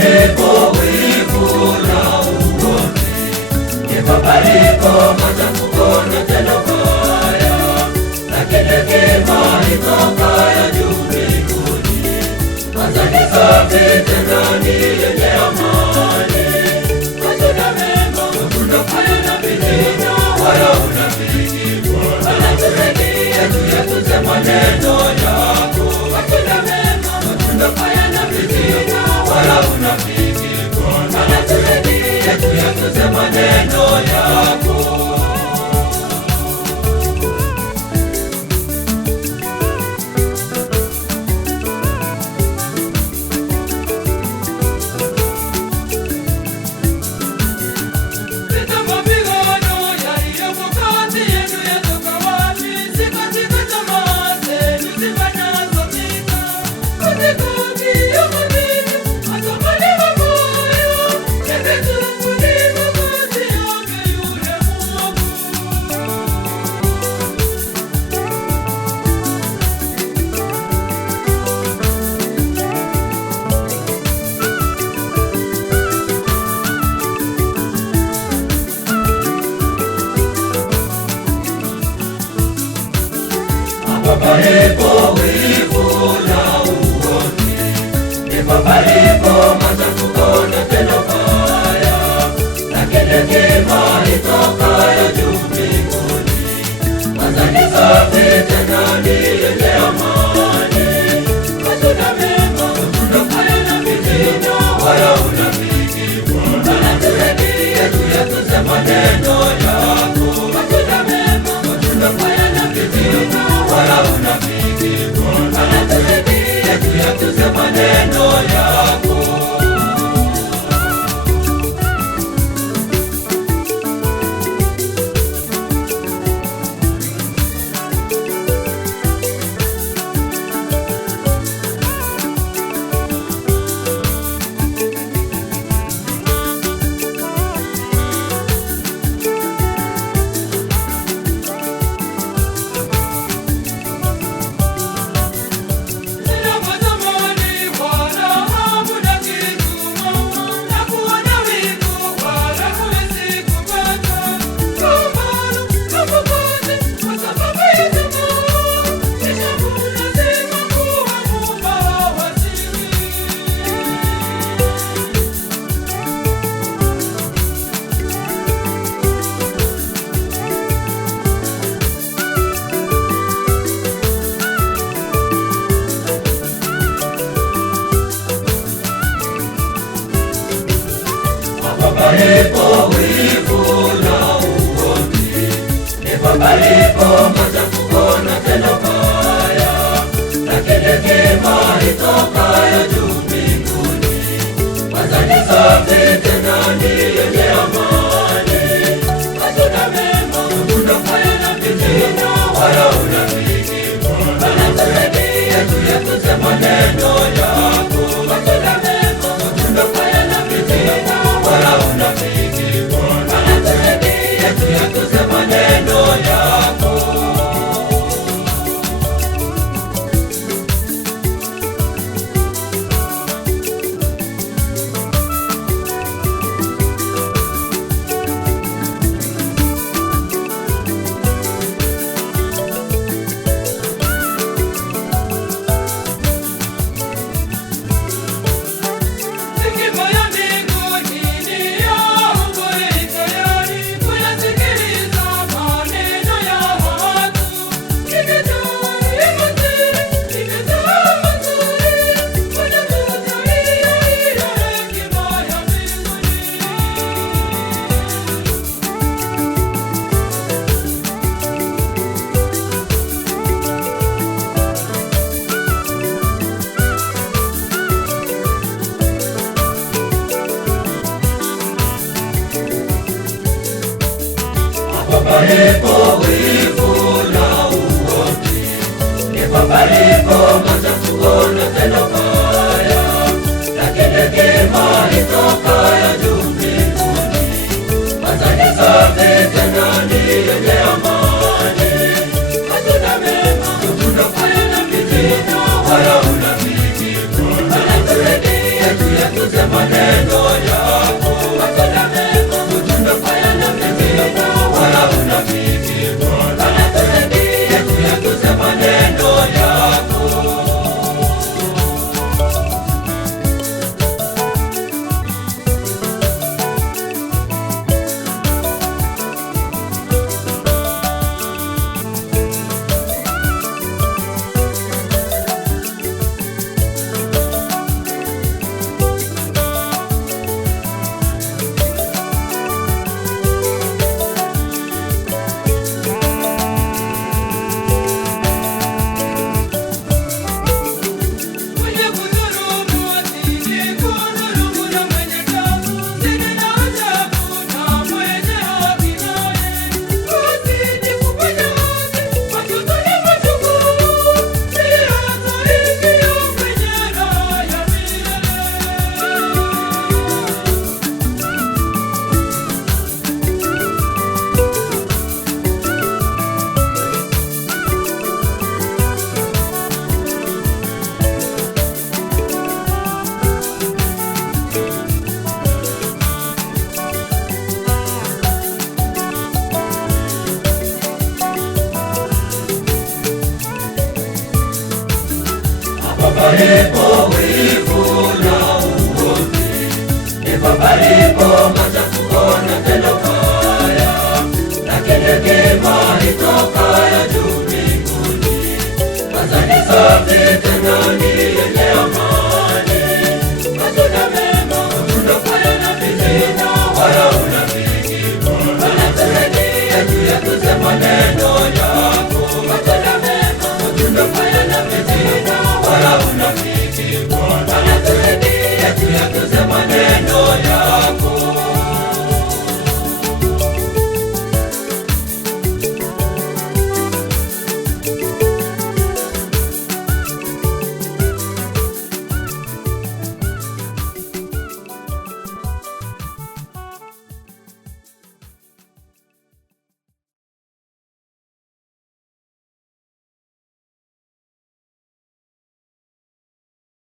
palipo wivu na ugomvi, ndipo palipo machafuko na tendo baya, lakini hekima itokayo juu mbinguni, kwanza ni safi tena ni yenye amani. Matunda mema, matunda hayana bidii wala unafiki, anatusaidia tuyatunze maneno yako. Matunda mema, matunda hayana bidii wala unafiki, anatusaidia tuyatunze maneno yako. Palipo wivu na ugomvi, ndipo palipo machafuko na tendo baya, lakini hekima itokayo juu mbinguni, kwanza ni safi tena ni yenye amani. Matunda mema, matunda hayana bidii wala unafiki, anatusaidia tuyatunze maneno yako. Matunda mema, matunda hayana bidii wala unafiki, anatusaidia tuyatunze maneno yako. Palipo wivu na ugomvi, ndipo palipo machafuko na tendo baya, lakini hekima itokayo juu mbinguni, kwanza ni safi tena ni yenye amani. Matunda mema, matunda hayana bidii wala unafiki, anatusaidia tuyatunze maneno yako. Matunda mema, matunda hayana bidii wala unafiki, anatusaidia tuyatunze maneno yako. Palipo wivu na ugomvi, ndipo palipo machafuko na tendo baya, lakini hekima itokayo juu mbinguni, kwanza ni safi tena ni yenye amani. Matunda mema, matunda hayana bidii wala unafiki, anatusaidia tuyatunze maneno palipo wivu na ugomvi, ndipo palipo machafuko na tendo baya, lakini hekima itokayo juu mbinguni kwanza ni safi